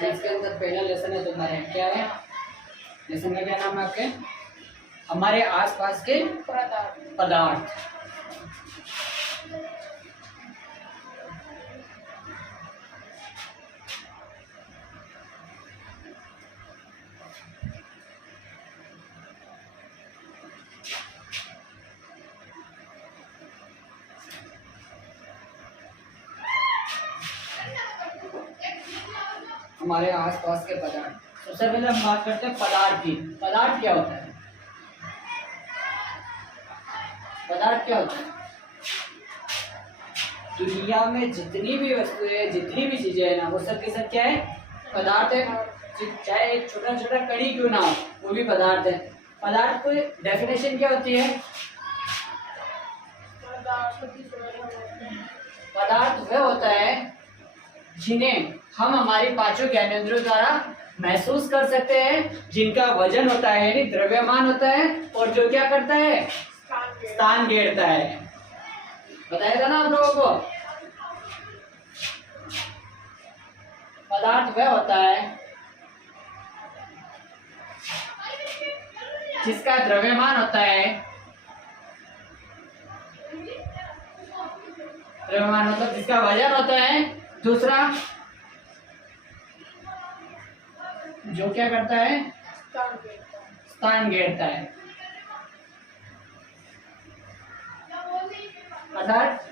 Science के अंदर पहला लेसन है तुम्हारे, क्या है लेसन का, क्या नाम है आपके? हमारे आसपास के पदार्थ। हमारे आसपास के पदार्थ। सबसे पहले हम बात करते हैं पदार्थ की। पदार्थ क्या होता है? पदार्थ क्या होता है? दुनिया में जितनी भी वस्तुएं, जितनी भी चीजें है ना, वो सब के सब क्या है? पदार्थ है। चाहे एक छोटा छोटा कणी क्यों ना हो, वो भी पदार्थ है। पदार्थ को डेफिनेशन क्या होती है? पदार्थ वह होता है जिन्हें हम हमारी पांचों ज्ञानेंद्रियों द्वारा महसूस कर सकते हैं, जिनका वजन होता है यानी द्रव्यमान होता है, और जो क्या करता है? स्थान घेरता है। बताया था ना आप लोगों को? पदार्थ वह होता है जिसका द्रव्यमान होता है, द्रव्यमान मतलब जिसका वजन होता है। दूसरा जो क्या करता है? स्थान घेरता है। अर्थात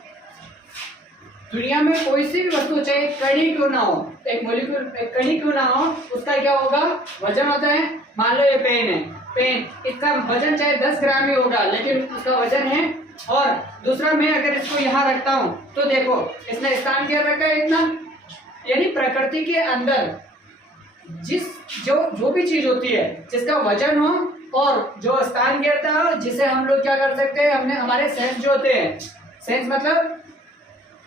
दुनिया में कोई सी भी वस्तु, चाहे कणी क्यों ना हो, एक मॉलिक्यूल, एक कणी क्यों ना हो, उसका क्या होगा? वजन होता है। मान लो ये पेन है, पेन, इसका वजन चाहे 10 ग्राम ही होगा, लेकिन उसका वजन है। और दूसरा, मैं अगर इसको यहाँ रखता हूँ तो देखो इसने स्थान घेर रखा है इतना। यानी प्रकृति के अंदर जो भी चीज होती है जिसका वजन हो और जो स्थान घेरता हो, जिसे हम लोग क्या कर सकते हैं, हमने हमारे सेंस जो होते हैं, सेंस मतलब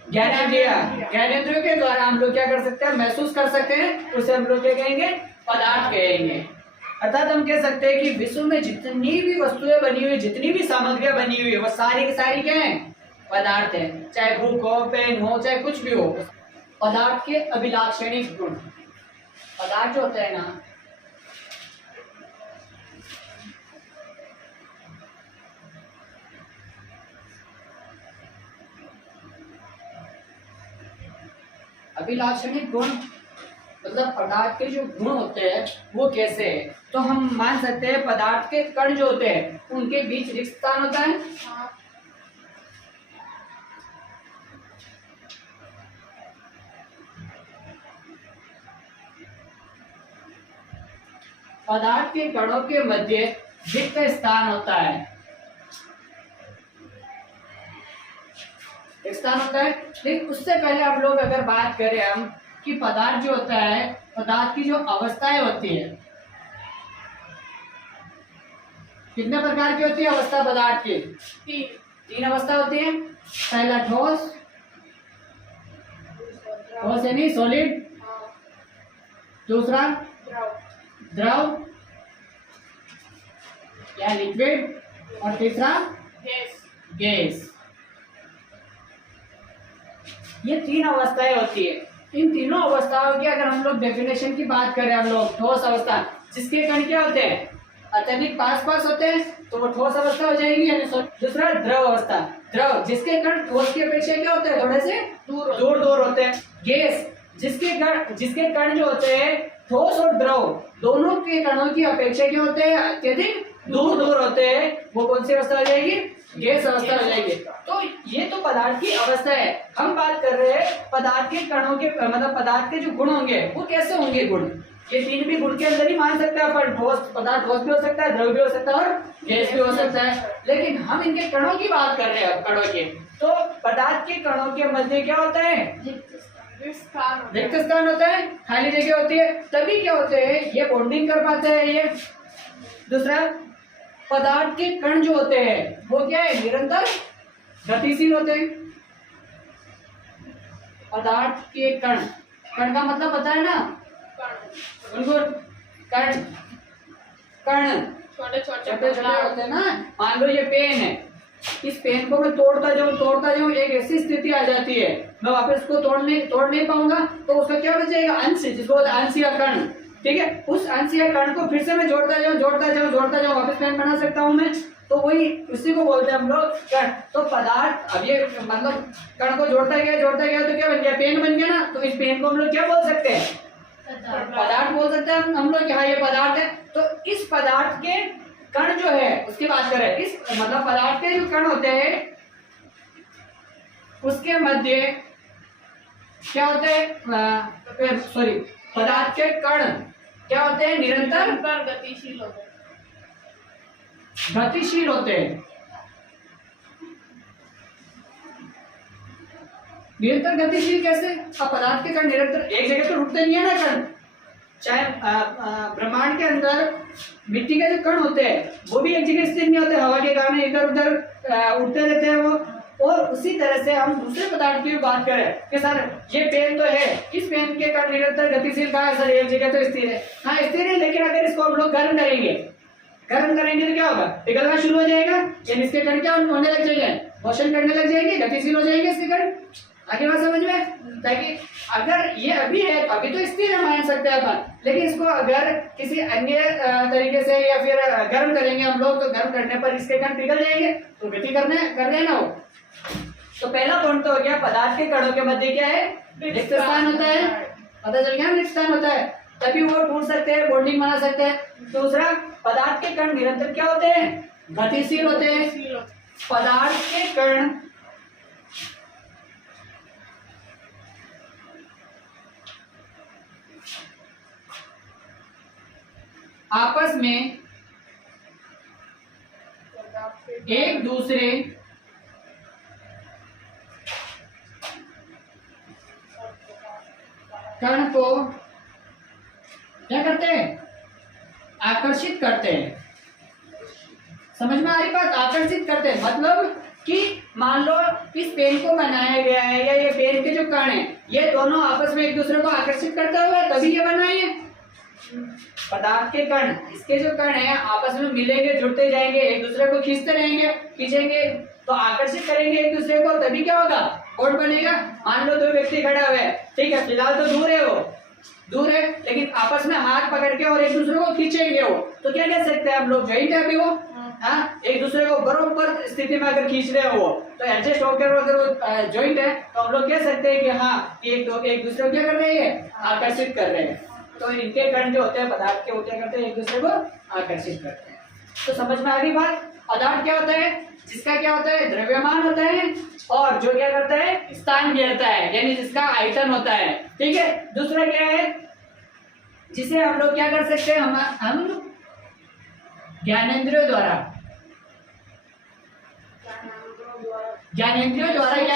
ज्ञानेंद्रियों के द्वारा हम लोग क्या कर सकते हैं? महसूस कर सकते हैं। उसे हम लोग क्या कहेंगे? पदार्थ कहेंगे। अर्थात हम कह सकते हैं कि विश्व में जितनी भी वस्तुएं बनी हुई, जितनी भी सामग्रियां बनी हुई है, वो सारी की सारी क्या है? पदार्थ है। चाहे बुक हो, पेन हो, चाहे कुछ भी हो। पदार्थ के अभिलाक्षणिक गुण। पदार्थ जो होता है ना, अभिलाक्षणिक गुण मतलब पदार्थ के जो गुण होते हैं वो कैसे है? तो हम मान सकते हैं पदार्थ के कण जो होते हैं उनके बीच रिक्त स्थान होता है। पदार्थ के कणों के मध्य रिक्त स्थान होता है। स्थान होता है। लेकिन उससे पहले हम लोग अगर बात करें हम कि पदार्थ जो होता है, पदार्थ की जो अवस्थाएं होती है, कितने प्रकार की होती है अवस्था पदार्थ की? तीन अवस्था होती है। पहला ठोस, ठोस यानी सॉलिड। दूसरा द्रव या लिक्विड, और तीसरा गैस। ये तीन अवस्थाएं होती है। इन तीनों अवस्थाओं की अगर हम लोग डेफिनेशन की बात करें, हम लोग ठोस अवस्था, जिसके कण क्या होते हैं? अत्यधिक पास होते हैं, तो वो ठोस अवस्था हो जाएगी। यानी दूसरा द्रव अवस्था, द्रव जिसके कण ठोस की अपेक्षा क्या होते हैं? थोड़े से दूर होते हैं। गैस जिसके कण जो होते हैं ठोस और द्रव दोनों के कणों की अपेक्षा क्या होते हैं? अत्यधिक दूर होते हैं। वो कौन सी अवस्था हो जाएगी? गैस अवस्था हो जाएगी। तो ये तो पदार्थ की अवस्था है। हम बात कर रहे हैं पदार्थ के कणों के, मतलब पदार्थ के जो गुण होंगे वो कैसे होंगे? गुण ये तीन भी गुण के अंदर ही मान सकते हैं अपन। ठोस पदार्थ ठोस भी हो सकता है, द्रव भी हो सकता है, और गैस भी हो सकता है। लेकिन हम इनके कणों की बात कर रहे हैं अब, कणों के। तो पदार्थ के कणों के मध्य क्या होता है? रिक्त स्थान होता है, खाली जगह होती है। तभी क्या होते हैं? ये बॉन्डिंग कर पाते हैं ये। दूसरा, पदार्थ के कण जो होते हैं वो क्या है? निरंतर गतिशील होते हैं। पदार्थ के कण, कण का मतलब पता है ना? कण कण छोटे छोटे होते हैं ना। मान लो ये पेन है, इस पेन को मैं तोड़ता जाऊं एक ऐसी स्थिति आ जाती है मैं वापस इसको तोड़ नहीं पाऊंगा, तो उसका क्या बचेगा, अंश, जिसको बोलते हैं अंश या कण। ठीक है, उस अंश या कण को फिर से मैं जोड़ता जाऊं वापस पेन बना सकता हूं मैं। तो वही उसी को बोलते हैं हम लोग कण। तो पदार्थ, अब ये मतलब कण को जोड़ता गया तो क्या बन गया, पेन बन गया ना। तो इस पेन को हम लोग क्या बोल सकते हैं, पदार्थ बोल सकते हैं हम लोग कि हाँ ये पदार्थ है। तो इस पदार्थ के कण जो है उसकी बात करें, इस मतलब पदार्थ के जो कण होते हैं उसके मध्य क्या होते हैं, सॉरी, पदार्थ के कण क्या होते हैं, निरंतर गतिशील होते हैं। निरंतर गतिशील कैसे, अब पदार्थ के कण निरंतर एक जगह तो रुकते नहीं है ना कण। चाहे ब्रह्मांड के अंदर मिट्टी के जो कण होते हैं वो भी एक जगह स्थिर नहीं होते, हवा के कारण इधर उधर उड़ते रहते हैं वो। और उसी तरह से हम दूसरे पदार्थ की भी बात करें कि सर ये पेन तो है, इस पेन के कण निरंतर गतिशील कहाँ है सर, एक जगह तो स्थिर है। हाँ स्थिर है, लेकिन अगर इसको हम लोग गर्म करेंगे तो क्या होगा, पिघलना शुरू हो जाएगा, यानी इसके कण क्या होने लग जाएंगे, मोशन करने लग जाएंगे, गतिशील हो जाएंगे इसके कण। आगे बात समझ में, ताकि अगर ये अभी है तो अभी तो स्थिर है मान सकते हैं अपन, लेकिन इसको अगर किसी अन्य तरीके से या फिर गर्म करेंगे हम लोग, तो गर्म करने पर इसके कण पिघल जाएंगे, तो गति कर रहे हैं ना वो। तो पहला पॉइंट तो हो गया, पदार्थ के कणों के मध्य क्या है, रिक्त स्थान होता है, पता चल गया रिक्त स्थान होता है, तभी वो टूट सकते हैं, बॉन्डिंग बना सकते हैं। दूसरा, पदार्थ के कण निरंतर क्या होते हैं, गतिशील होते हैं। पदार्थ के कण आपस में एक दूसरे कण को क्या करते हैं, आकर्षित करते हैं। समझ में आ रही बात, आकर्षित करते हैं मतलब कि मान लो इस पेन को बनाया गया है या ये पेन के जो कण हैं ये दोनों आपस में एक दूसरे को आकर्षित करते हुए तभी ये बना है। पदार्थ के कण, इसके जो कण हैं आपस में मिलेंगे, जुड़ते जाएंगे, एक दूसरे को खींचेंगे तो आकर्षित करेंगे एक दूसरे को, तभी क्या होगा, कोण बनेगा। मान लो दो व्यक्ति खड़ा हुए हैं, ठीक है, फिलहाल तो दूर है, लेकिन आपस में हाथ पकड़ के और एक दूसरे को खींचेंगे वो, तो क्या कह सकते हैं हम लोग, ज्वाइंट है अभी वो। हाँ, एक दूसरे को बराबर स्थिति में अगर खींच रहे हो वो, तो एडजस्ट होकर अगर वो ज्वाइंट है तो हम लोग कह सकते हैं कि हाँ एक दूसरे को क्या कर रहे हैं, आकर्षित कर रहे हैं। तो इनके कण जो होते हैं पदार्थ के, वो क्या करते हैं, एक दूसरे को आकर्षित करते हैं। तो समझ में आ गई बात। पदार्थ क्या होता है, जिसका क्या होता है, द्रव्यमान होता है, और जो क्या करता है, स्थान घेरता है, यानी जिसका आयतन होता है। ठीक है, दूसरा क्या है, जिसे हम लोग क्या कर सकते हैं, हम ज्ञानेंद्रियों द्वारा क्या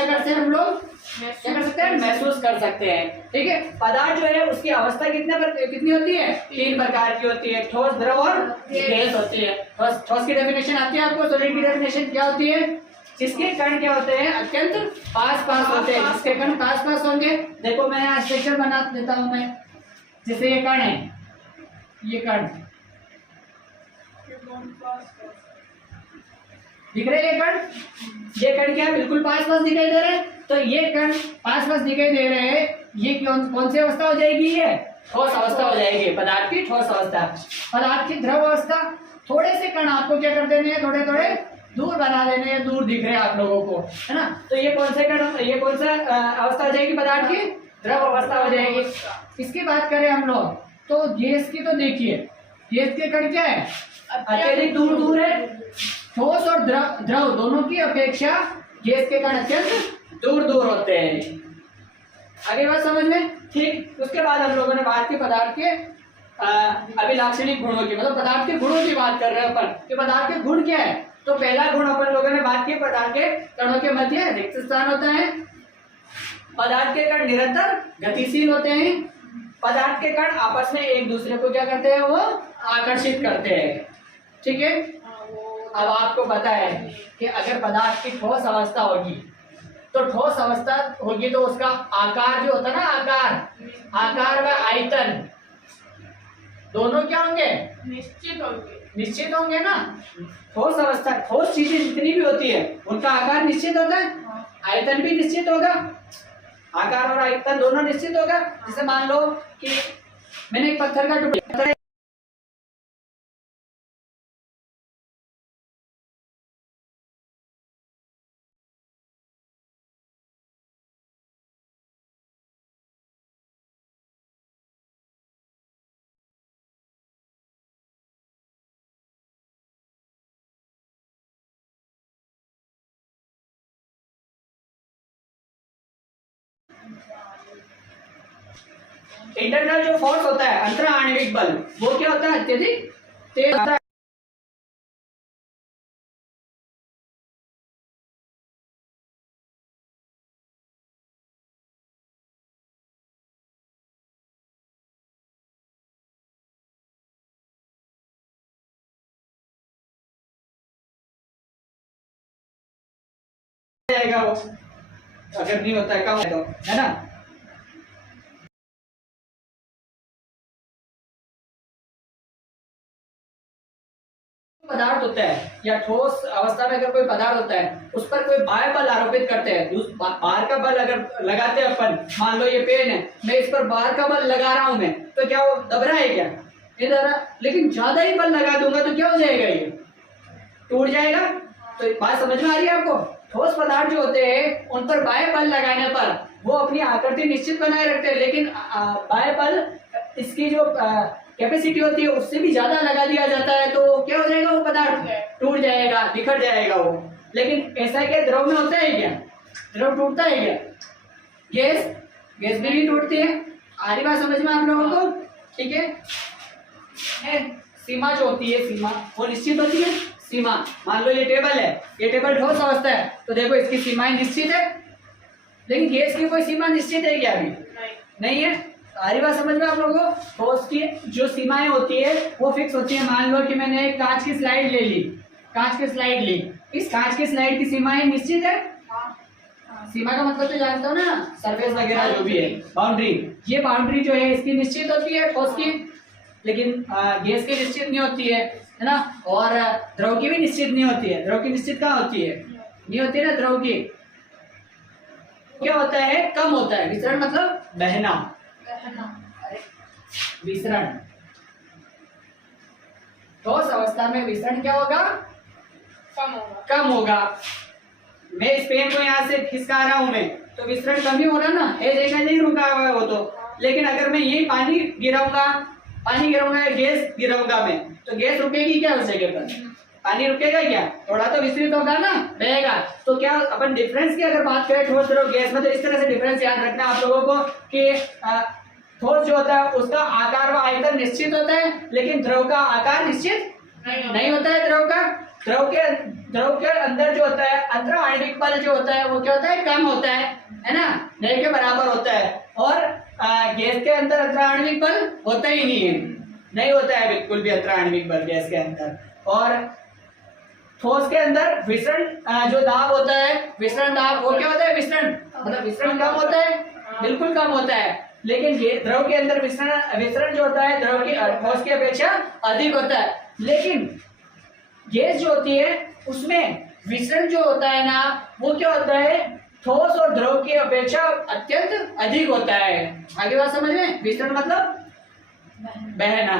करते हैं, हम लोग क्या कर सकते हैं, महसूस कर सकते हैं। ठीक है, पदार्थ जो है उसकी अवस्था कितनी होती है, 3 प्रकार की होती है, ठोस, द्रव और गैस होती है। ठोस की डेफिनेशन आती है आपको, सॉलिड की डेफिनेशन क्या होती है, जिसके कण क्या होते हैं, अत्यंत पास होते हैं, जिसके कण पास होंगे। देखो मैं यहाँ स्ट्रक्चर बना देता हूँ मैं, जैसे ये कण है, ये कण दिख रहे हैं, ये कण क्या है, बिल्कुल पास दिखाई दे रहे हैं। तो ये कण पास दिखाई दे रहे हैं, ये कौन सी अवस्था हो जाएगी, ये ठोस अवस्था हो जाएगी, पदार्थ की ठोस अवस्था। पदार्थ की द्रव अवस्था, थोड़े से कण आपको क्या कर देने हैं, थोड़े दूर बना देने हैं, दूर दिख रहे हैं आप लोगों को, है ना। तो ये कौन सा अवस्था हो जाएगी, पदार्थ की द्रव अवस्था हो जाएगी। इसकी बात करें हम लोग तो गैस की, तो देखिए गैस के कण क्या है, अत्यधिक दूर है। ठोस और द्रव दोनों की अपेक्षा गैस के कण अत्यंत दूर होते हैं। आगे बात समझ में, ठीक। उसके बाद हम लोगों ने बात की पदार्थ के अभिलाक्षणिक गुणों की, मतलब पदार्थ के गुणों की बात कर रहे हैं अपन कि पदार्थ के गुण क्या है। तो पहला गुण अपन लोगों ने बात की, पदार्थ के कणों के मध्य रिक्त स्थान होता है, पदार्थ के कण निरंतर गतिशील होते हैं, पदार्थ के कण आपस में एक दूसरे को क्या करते हैं, वो आकर्षित करते हैं। ठीक है, अब आपको पता है कि अगर पदार्थ की ठोस अवस्था होगी तो ठोस अवस्था होगी तो उसका आकार जो होता है ना, आकार व आयतन दोनों क्या होंगे, निश्चित होंगे। निश्चित होंगे ना। ठोस अवस्था, ठोस चीजें जितनी भी होती है उनका आकार निश्चित होता है, आयतन भी निश्चित होगा, आकार और आयतन दोनों निश्चित होगा। जैसे मान लो कि मैंने एक पत्थर का टुकड़ा इंटरनल जो फोर्स होता है अंतरा आणविक बल, वो क्या होता है? अत्यधिक तेज होता है। जाएगा वो, अगर नहीं होता है कम है तो, है ना। पदार्थ होता है या ठोस अवस्था में अगर कोई पदार्थ होता है उस पर कोई बाह्य बल आरोपित करते हैं, बाहर का बल अगर लगाते हैं अपन, मान लो ये पेन है, मैं इस पर बाहर का बल लगा रहा हूं मैं, तो क्या वो दब रहा है क्या? ये दब रहा, लेकिन ज्यादा ही बल लगा दूंगा तो क्या हो जाएगा? ये टूट जाएगा। तो बात समझ में आ रही है आपको? ठोस पदार्थ जो होते हैं उन पर बाह्य बल लगाने पर वो अपनी आकृति निश्चित बनाए रखते हैं, लेकिन बाह्य बल इसकी जो कैपेसिटी होती है उससे भी ज्यादा लगा दिया जाता है तो क्या हो जाएगा? वो पदार्थ टूट जाएगा, बिखर जाएगा वो। लेकिन ऐसा क्या द्रव में होता है क्या? द्रव टूटता है क्या? गैस, गैस में भी टूटती है। आ रही बात समझ में आप लोगों को? ठीक है। सीमा जो होती है, सीमा वो निश्चित होती है। सीमा, मान लो ये टेबल है, ये टेबल ठोस अवस्था है तो देखो इसकी सीमाएं निश्चित है, लेकिन गैस की कोई सीमा निश्चित है क्या? अभी नहीं है। सारी बात समझ में आप लोगों को? ठोस की जो सीमाएं होती है वो फिक्स होती है। मान लो कि मैंने एक कांच की स्लाइड ले ली, कांच की स्लाइड ली, इस कांच की स्लाइड की सीमाएं निश्चित है। सीमा का मतलब तो जानते हो ना, सरफेस वगैरह जो भी है, बाउंड्री। ये बाउंड्री जो है इसकी निश्चित होती है ठोस की, लेकिन गैस की निश्चित नहीं होती है ना। और द्रव की भी निश्चित नहीं होती है। द्रव की निश्चित कहाँ होती है? नहीं होती है ना द्रव की। क्या होता है? कम होता है। विसरण मतलब बहना, विसरण। ठोस अवस्था में विसरण क्या होगा? कम होगा। मैं इस पेन को यहाँ से खिसका रहा हूं मैं, तो विसरण कम ही हो रहा ना, एक जगह नहीं रुका हुआ है वो तो। लेकिन अगर मैं यही पानी गिराऊंगा या गैस गिराऊंगा मैं, तो गैस रुकेगी क्या उस जगह पर? पानी रुकेगा क्या? थोड़ा तो विस्तृत होगा ना, रहेगा। तो क्या अपन डिफरेंस की अगर बात करें ठोस द्रव गैस में, तो इस तरह से डिफरेंस याद रखना आप लोगों को कि ठोस जो होता है उसका आकार व आयतन निश्चित होता है, लेकिन द्रव का आकार निश्चित नहीं होता है। द्रव के अंदर जो होता है अंतरा आणविक बल जो होता है वो क्या होता है? कम होता है ना, नहीं के बराबर होता है। और गैस के अंदर अंतरा आणविक बल होता ही नहीं होता है बिल्कुल भी अंतरा आणविक बल गैस के अंदर। और ठोस के अंदर विसरण जो दाब होता है, विसरण दाब, वो क्या होता है? विसरण मतलब विसरण कम होता है, बिल्कुल कम होता है। लेकिन ये द्रव के अंदर विसरण जो होता है द्रव की ठोस की अपेक्षा अधिक होता है। लेकिन गैस जो होती है उसमें विसरण जो होता है ना, वो क्या होता है? ठोस और द्रव की अपेक्षा अत्यंत अधिक होता है। आगे बात समझ में? विसरण मतलब बहना।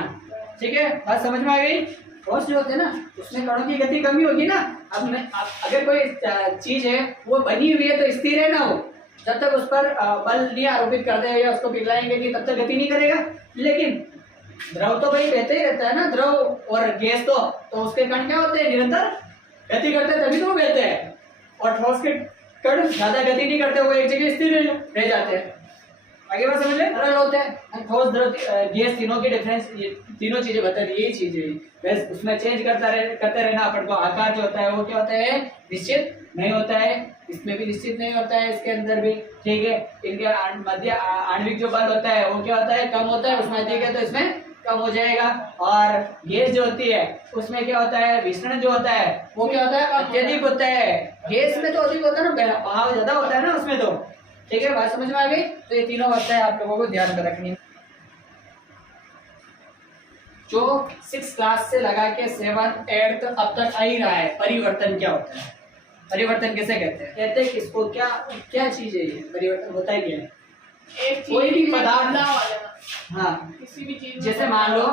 ठीक है, बात समझ में आ गई? ठोस जो होते हैं ना उसमें कणों की गति कमी होगी ना। अब अगर कोई चीज है वो बनी हुई है तो स्थिर है ना, वो जब तक उस पर बल नहीं आरोपित करते हैं या उसको पिघलाएंगे नहीं तब तक गति नहीं करेगा। लेकिन द्रव तो भाई बहते ही रहता है ना, द्रव और गैस तो उसके कण क्या होते हैं? निरंतर गति करते हैं, तभी तो वो बहते हैं। और ठोस के कण ज्यादा गति नहीं करते, वो एक जगह स्थिर रह जाते हैं। आगे बात समझ में? सरल होता है। ठोस द्रव गैस तीनों की डिफरेंस, ये तीनों चीजें बता रही, यही चीज है बस। उसमें चेंज करते रहना अपन को। आकार जो होता है वो क्या होता है? निश्चित नहीं होता है। इसमें भी निश्चित नहीं होता है, इसके अंदर भी। ठीक है, इनके मध्य आणविक जो बल होता है वो क्या होता है? कम होता है। उसमें अधिक है तो इसमें कम हो जाएगा। और गैस जो होती है उसमें क्या होता है? विसरण जो होता है वो क्या होता है? अत्यधिक होता है। गैस में तो अधिक होता है ना, बहाव ज्यादा होता है ना उसमें तो। ठीक है, बात समझ में आ गई? तो ये तीनों अवस्थाएं आप लोगों को ध्यान में रखनी है। जो 6 क्लास से लगा के 7 8 अब तक आ ही रहा है। परिवर्तन क्या होता है, परिवर्तन किसे कहते हैं, कहते हैं किसको, क्या क्या चीज है ये, परिवर्तन होता है क्या है? एक कोई भी चीज में पदार्थ, बदलाव आ जाना, हाँ किसी भी चीज में जैसे मान लो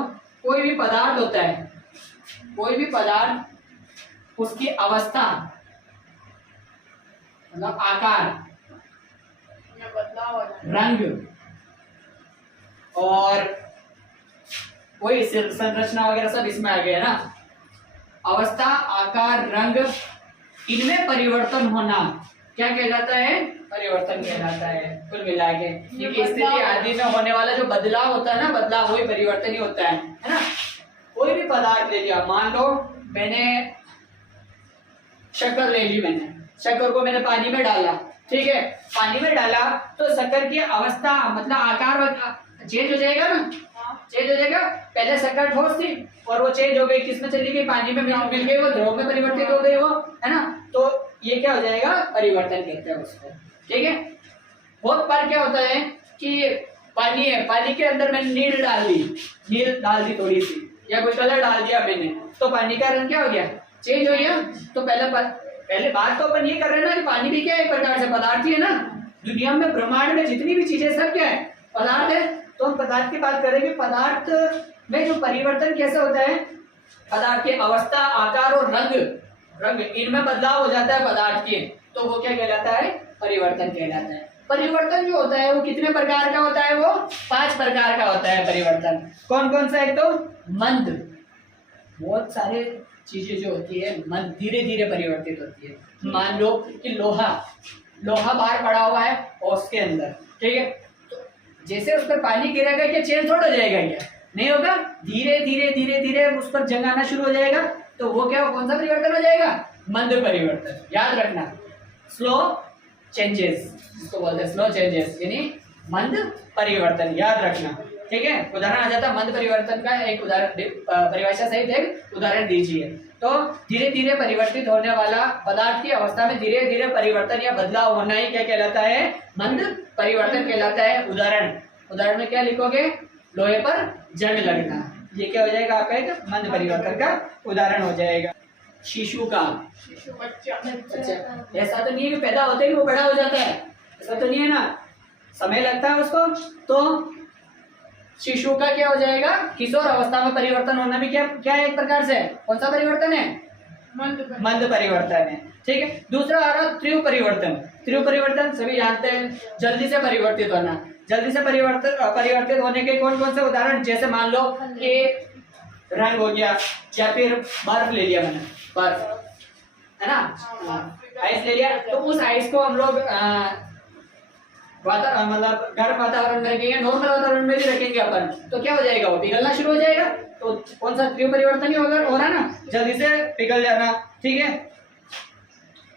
कोई भी पदार्थ होता है, कोई भी पदार्थ उसकी अवस्था मतलब आकार, में बदलाव आ जाना। रंग और वही संरचना वगैरह सब इसमें आ गया ना। अवस्था, आकार, रंग, इनमें परिवर्तन होना क्या कहलाता है, परिवर्तन कहलाता है। कुल मिला के क्योंकि स्थिति आदि में होने वाला जो बदलाव होता है ना, बदलाव वही परिवर्तन ही होता है ना। कोई भी पदार्थ ले लिया, मान लो मैंने शक्कर ले ली, मैंने शक्कर को मैंने पानी में डाला, ठीक है, पानी में डाला तो शक्कर की अवस्था मतलब आकार चेंज हो जाएगा ना, चेंज हो जाएगा। पहले शक्कर ठोस थी और वो चेंज हो गई, किसमें चली गई, पानी में मिल गई, वो द्रव में परिवर्तित हो गई वो, है ना। तो ये क्या हो जाएगा, परिवर्तन कहते हैं उसको, ठीक है। बहुत बार क्या होता है कि पानी है, पानी के अंदर मैंने नील डाल दी थोड़ी सी, या कोई कलर डाल दिया मैंने, तो पानी का रंग क्या हो गया, चेंज हो गया। तो पहले बात तो अपन ये कर रहे हैं ना कि पानी भी क्या है, एक प्रकार से पदार्थ ही है ना। दुनिया में ब्रह्मांड में जितनी भी चीजें सब क्या है, पदार्थ है। तो हम पदार्थ की बात करेंगे, पदार्थ में जो परिवर्तन कैसे होता है, पदार्थ की अवस्था, आकार और रंग इनमें बदलाव हो जाता है पदार्थ के, तो वो क्या कहलाता है, परिवर्तन कहलाता है। परिवर्तन जो होता है वो कितने प्रकार का होता है, वो 5 प्रकार का होता है परिवर्तन। कौन कौन सा, एक तो मंद, बहुत सारे चीजें जो होती है मंद, धीरे धीरे परिवर्तित होती है। मान लो कि लोहा बाहर पड़ा हुआ है और उसके अंदर, ठीक है, तो जैसे उस पर पानी गिरेगा क्या चेंज थोड़ा हो जाएगा, क्या नहीं होगा, धीरे धीरे धीरे धीरे उस पर जंग आना शुरू हो जाएगा। तो वो क्या, कौन सा परिवर्तन हो जाएगा, मंद परिवर्तन। याद रखना, स्लो चेंजेस इसको बोलते हैं, स्लो चेंजेस यानी मंद परिवर्तन, याद रखना, ठीक है। उदाहरण आ जाता है मंद परिवर्तन का, एक उदाहरण परिभाषा सहित एक उदाहरण दीजिए। तो धीरे धीरे परिवर्तित होने वाला पदार्थ की अवस्था में धीरे धीरे परिवर्तन या बदलाव होना ही क्या कहलाता है, मंद परिवर्तन कहलाता है। उदाहरण में क्या लिखोगे, लोहे पर जंग लगना, ये क्या हो जाएगा आपका एक मंद परिवर्तन का उदाहरण हो जाएगा। शिशु बच्चा, ऐसा तो नहीं है कि पैदा होते ही वो बड़ा हो जाता है, ऐसा तो नहीं है ना, समय लगता है उसको। तो शिशु का क्या हो जाएगा, किशोर अवस्था में परिवर्तन होना भी क्या है, एक प्रकार से कौन सा परिवर्तन है, मंद परिवर्तन है, ठीक है। दूसरा आ रहा तीव्र परिवर्तन सभी जानते हैं, जल्दी से परिवर्तित होना। जल्दी से परिवर्तित होने के कौन कौन से उदाहरण, जैसे मान लो कि रंग हो गया, या फिर बर्फ ले लिया मैंने, बर्फ है ना, आइस ले लिया, तो उस आइस को हम लोग मतलब गर्म वातावरण में रखेंगे, नॉर्मल वातावरण में भी रखेंगे अपन, तो क्या हो जाएगा, वो पिघलना शुरू हो जाएगा। तो कौन सा तीव्र परिवर्तन ही हो रहा ना, जल्दी से पिघल जाना, ठीक है।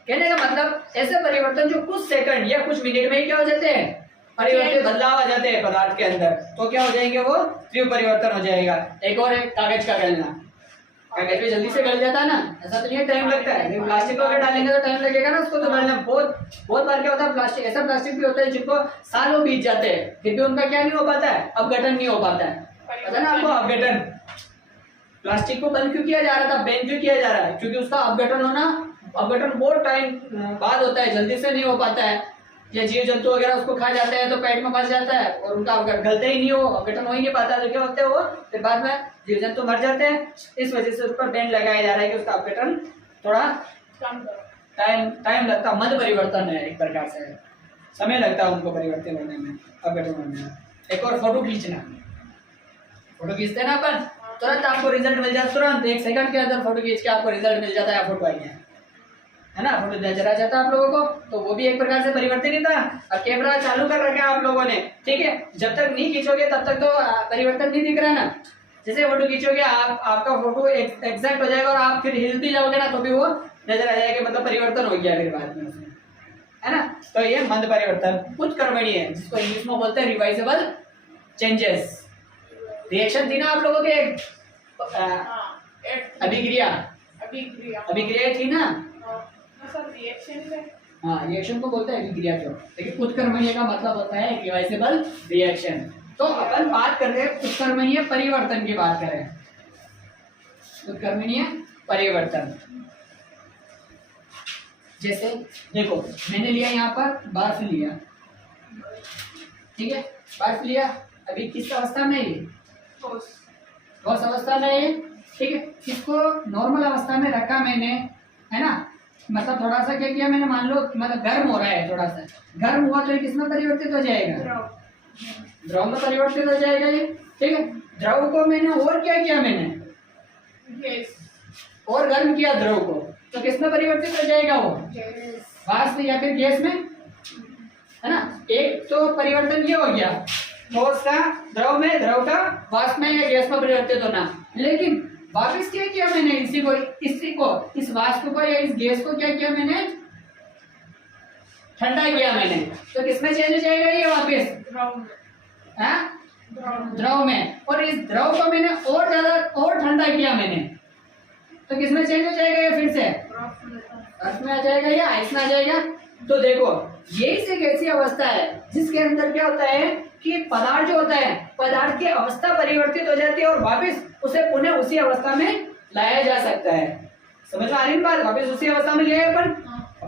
कहने का मतलब ऐसे परिवर्तन जो कुछ सेकंड या कुछ मिनट में ही क्या हो जाते हैं, परिवर्तन बदलाव आ जाते हैं पदार्थ के अंदर, तो क्या हो जाएंगे, वो तीव्र परिवर्तन हो जाएगा। एक और एक कागज का गलना, कागज भी जल्दी से गल जाता है ना, ऐसा तो नहीं है टाइम लगता है, लेकिन प्लास्टिक को अगर डालेंगे तो टाइम लगेगा ना उसको तो गलना। बहुत बार क्या होता है, प्लास्टिक ऐसा प्लास्टिक भी होता है जिनको सालों बीत जाते हैं, फिर भी उनका क्या नहीं हो पाता है, अपघटन नहीं हो पाता है। पता ना आपको अपघटन, प्लास्टिक को बंद क्यों किया जा रहा था, बैन क्यों किया जा रहा है, क्योंकि उसका अपघटन बहुत टाइम बाद होता है, जल्दी से नहीं हो पाता है, या जीव जंतु वगैरह उसको खा जाते हैं तो पेट में फंस जाता है और उनका गलता ही नहीं हो, अपघटन हो ही नहीं पाता, तो क्या होते हैं वो फिर बाद में जीव जंतु मर जाते हैं। इस वजह से उस पर बैन लगाया जा रहा है कि उसका अपघटन थोड़ा टाइम लगता है, मंद परिवर्तन है, एक प्रकार से समय लगता है उनको परिवर्तन होने में, अपघटन होने में। एक और फोटो खींचते हैं ना अपन, तुरंत आपको रिजल्ट मिल जाता है, तुरंत 1 सेकंड के अंदर फोटो खींच के आपको रिजल्ट मिल जाता है, फोटो आई है ना, फोटो नजर आ जाता है आप लोगों को, तो वो भी एक प्रकार से परिवर्तन ही था। अब कैमरा चालू कर रखा है आप लोगों ने, ठीक है, जब तक नहीं खींचोगे तब तक तो परिवर्तन नहीं दिख रहा ना। जैसे फोटो खींचोगे आपका फोटो एग्जैक्ट हो जाएगा और आप फिर हिल भी जाओगे ना तो भी वो नजर आ जाएगा, मतलब परिवर्तन हो गया फिर बाद में उसमें, है ना। तो ये मंद परिवर्तन उत्क्रमणीय है, जिसको इंग्लिश में बोलते हैं रिवाइजेबल चेंजेस। रिएक्शन थी ना आप लोगों के, अभिक्रिया थी ना, हाँ, रिएक्शन को बोलते हैं अभिक्रिया क्यों, लेकिन उत्क्रमणीय का मतलब होता है रिवाइजेबल रिएक्शन। तो अपन बात कर रहे हैं उत्क्रमणीय परिवर्तन की बात करें, उत्क्रमणीय परिवर्तन। जैसे देखो मैंने लिया यहाँ पर बर्फ लिया, ठीक है, बर्फ लिया, अभी किस अवस्था में है ये? ठोस। ठोस अवस्था में है, ठीक है। इसको नॉर्मल अवस्था में रखा मैंने, है ना, मतलब थोड़ा सा क्या किया मैंने, मान लो मतलब गर्म हो रहा है, थोड़ा सा गर्म हुआ तो ये किसमें परिवर्तित हो जाएगा? द्रव। द्रव में परिवर्तित हो जाएगा ये, ठीक है। द्रव को मैंने और क्या किया मैंने? गैस। और गर्म किया द्रव को, तो किसमें परिवर्तित हो जाएगा वो? गैस। वाष्प या फिर गैस में, है ना। एक तो परिवर्तन ये हो गया ठोस का द्रव में, द्रव का वाष्प में या गैस में परिवर्तित होना। लेकिन वापस क्या किया मैंने? इस वाष्प को या इस गैस को क्या किया मैंने? ठंडा किया मैंने, तो किसमें चेंज हो जाएगा ये वापस? द्रव में। हाँ? द्रव। द्रव में। और इस द्रव को मैंने और ज्यादा और ठंडा किया मैंने, तो किसमें चेंज हो जाएगा ये फिर से? बर्फ में आ जाएगा या आइस में आ जाएगा। तो देखो ये एक ऐसी अवस्था है जिसके अंदर क्या होता है कि पदार्थ जो होता है, पदार्थ की अवस्था परिवर्तित हो जाती है और वापस उसे पुनः उसी अवस्था में लाया जा सकता है। समझ में आ रही है बात? वापस उसी अवस्था में लिया अपन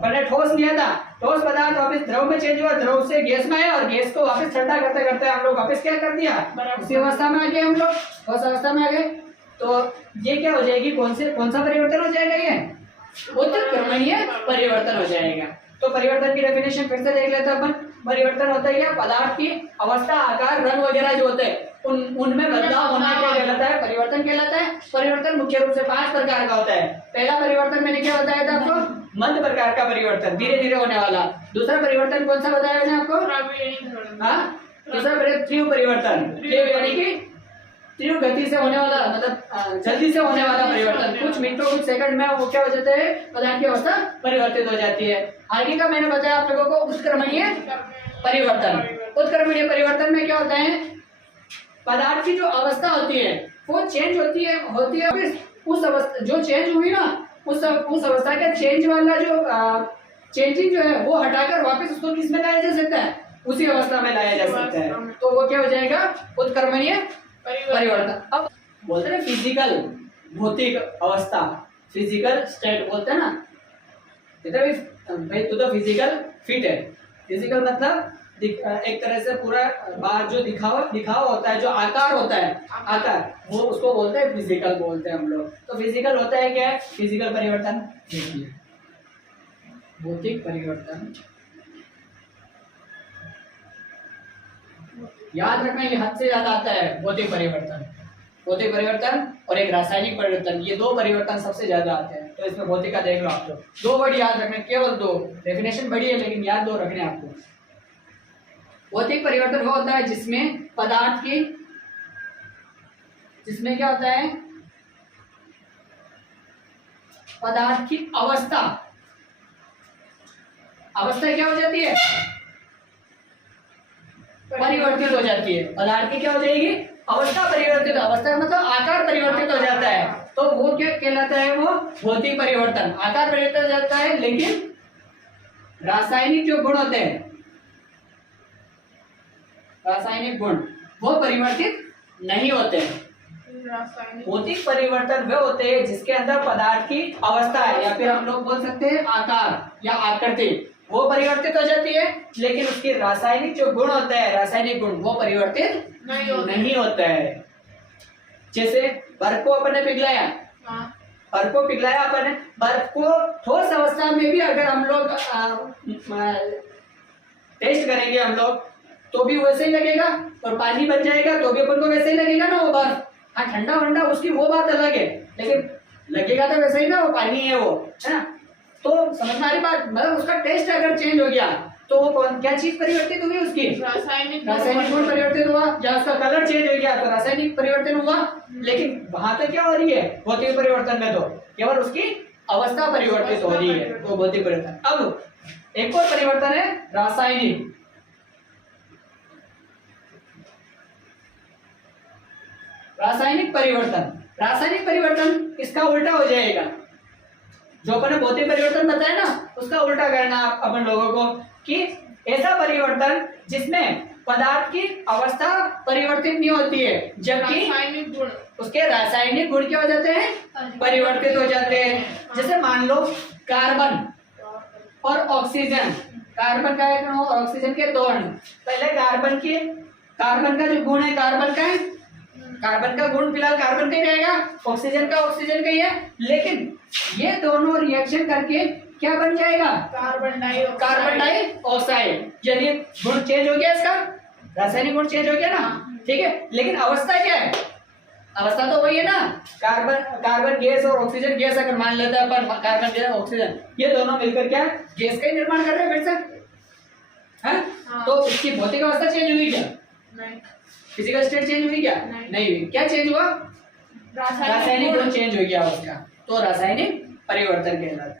ने ठोस लिया था, ठोस पदार्थ वापस द्रव में चेंज हुआ, द्रव से गैस में आया और गैस को वापस ठंडा करते करते हम लोग वापस क्या कर दिया? उसी अवस्था में आ गए हम लोग, ठोस अवस्था में आ गए। तो ये क्या हो जाएगी? कौन सा परिवर्तन हो जाएगा? ये उत्क्रमणीय परिवर्तन हो जाएगा। तो परिवर्तन की डेफिनेशन फिर से देख लेते हैं अपन। परिवर्तन होता है क्या? पदार्थ की अवस्था, आकार, रंग वगैरह जो होते हैं उनमें बदलाव होना क्या कहलाता है? परिवर्तन कहलाता है। परिवर्तन मुख्य रूप से 5 प्रकार का होता है। पहला परिवर्तन मैंने क्या बताया था आपको? मंद प्रकार का परिवर्तन, धीरे धीरे होने वाला। दूसरा परिवर्तन कौन सा बताया मैंने आपको? हाँ, दूसरा तीव्र परिवर्तन, यानी कि तीव्र गति से होने वाला, मतलब जल्दी से होने वाला परिवर्तन। कुछ मिनटों कुछ सेकंड में वो क्या हो जाता है? पदार्थ की अवस्था परिवर्तित हो जाती है। आगे का मैंने बताया आप लोगों को उत्क्रमणीय परिवर्तन। उत्क्रमणीय परिवर्तन में क्या होता है? पदार्थ की जो अवस्था होती है वो चेंज होती है फिर उस अवस्था जो चेंज हुई ना, उस अवस्था का चेंज वाला जो चेंजिंग जो है वो हटाकर वापस उसको किस में लाया जा सकता है? उसी अवस्था में लाया जा सकता है। तो वो क्या हो जाएगा? उत्क्रमणीय परिवर्तन। अब बोलते हैं फिजिकल, भौतिक अवस्था, फिजिकल स्टेट बोलते हैं ना। भाई तू तो फिजिकल फिट है। फिजिकल मतलब एक तरह से पूरा बाहर जो दिखावा होता है, जो आकार होता है, आकार, वो उसको बोलते हैं फिजिकल बोलते हैं हम लोग। तो फिजिकल होता है क्या? फिजिकल परिवर्तन। देखिए भौतिक परिवर्तन, याद रखना ये हद से ज्यादा आता है। भौतिक परिवर्तन और एक रासायनिक परिवर्तन, ये 2 परिवर्तन सबसे ज्यादा आते हैं। तो इसमें भौतिक का देख लो आप लोग, 2 वर्ड याद रखने, केवल 2। डेफिनेशन बड़ी है लेकिन याद 2 रखने आपको। भौतिक परिवर्तन वो होता है जिसमें पदार्थ की, जिसमें क्या होता है? पदार्थ की अवस्था क्या हो जाती है? परिवर्तित हो जाती है। पदार्थ की क्या हो जाएगी? अवस्था परिवर्तित। अवस्था मतलब आकार परिवर्तित हो जाता है। तो वो क्या कहलाता है? वो भौतिक परिवर्तन। आकार परिवर्तित हो जाता है लेकिन रासायनिक जो गुण होते हैं, रासायनिक गुण वो परिवर्तित नहीं होते। भौतिक परिवर्तन वे होते हैं जिसके अंदर पदार्थ की अवस्था है या फिर हम लोग बोल सकते हैं आकार या आकृति, वो परिवर्तित हो जाती है, लेकिन उसके रासायनिक जो गुण होता है, रासायनिक गुण, वो परिवर्तित नहीं होता है। जैसे बर्फ को अपन ने पिघलाया, बर्फ को पिघलाया अपन ने, बर्फ को ठोस अवस्था में भी अगर हम लोग टेस्ट करेंगे हम लोग तो भी वैसे ही लगेगा, और पानी बन जाएगा तो भी अपन को वैसे ही लगेगा ना वो बर्फ। हाँ, ठंडा वंडा उसकी वो बात अलग है, लेकिन लगेगा तो वैसे ही ना, वो पानी है वो, है ना। तो समझ में आ रही बात? मतलब उसका टेस्ट अगर चेंज हो गया तो वो क्या चीज परिवर्तित हुई? उसकी रासायनिक गुण परिवर्तित हुआ, या उसका कलर चेंज हो गया तो रासायनिक परिवर्तन हुआ। लेकिन वहां तक क्या हो रही है? भौतिक परिवर्तन में तो केवल उसकी अवस्था परिवर्तित हो रही है, तो भौतिक परिवर्तन। अब एक और परिवर्तन है रासायनिक। रासायनिक परिवर्तन इसका उल्टा हो जाएगा। जो अपन ने भौतिक परिवर्तन बताया ना, उसका उल्टा करना अपन लोगों को, कि ऐसा परिवर्तन जिसमें पदार्थ की अवस्था परिवर्तित नहीं होती है, जबकि रासायनिक गुण उसके रासायनिक गुण क्या हो जाते हैं, परिवर्तित हो जाते हैं। जैसे मान लो कार्बन और ऑक्सीजन, कार्बन का एक अणु और ऑक्सीजन के दो अणु। पहले कार्बन का जो गुण है कार्बन का है, कार्बन का गुण फिलहाल कार्बन का ही रहेगा, ऑक्सीजन का ऑक्सीजन का ही है, लेकिन ये दोनों रिएक्शन करके क्या बन जाएगा, कार्बन कार्बन डाइऑक्साइड। यदि गुण चेंज हो गया, इसका रासायनिक गुण चेंज हो गया ना, ठीक है, लेकिन अवस्था क्या है, अवस्था तो वही है ना, कार्बन गैस और ऑक्सीजन गैस अगर मान लेते हैं अपन, कार्बन गैस ऑक्सीजन ये दोनों मिलकर क्या गैस का ही निर्माण कर रहे हैं फिर से, है? तो इसकी भौतिक अवस्था चेंज हुई क्या, नहीं, फिजिकल स्टेट चेंज हुई क्या, नहीं हुई। क्या चेंज हुआ, रासायनिक गुण चेंज हो गया उसका, तो रासायनिक परिवर्तन कहलाता है।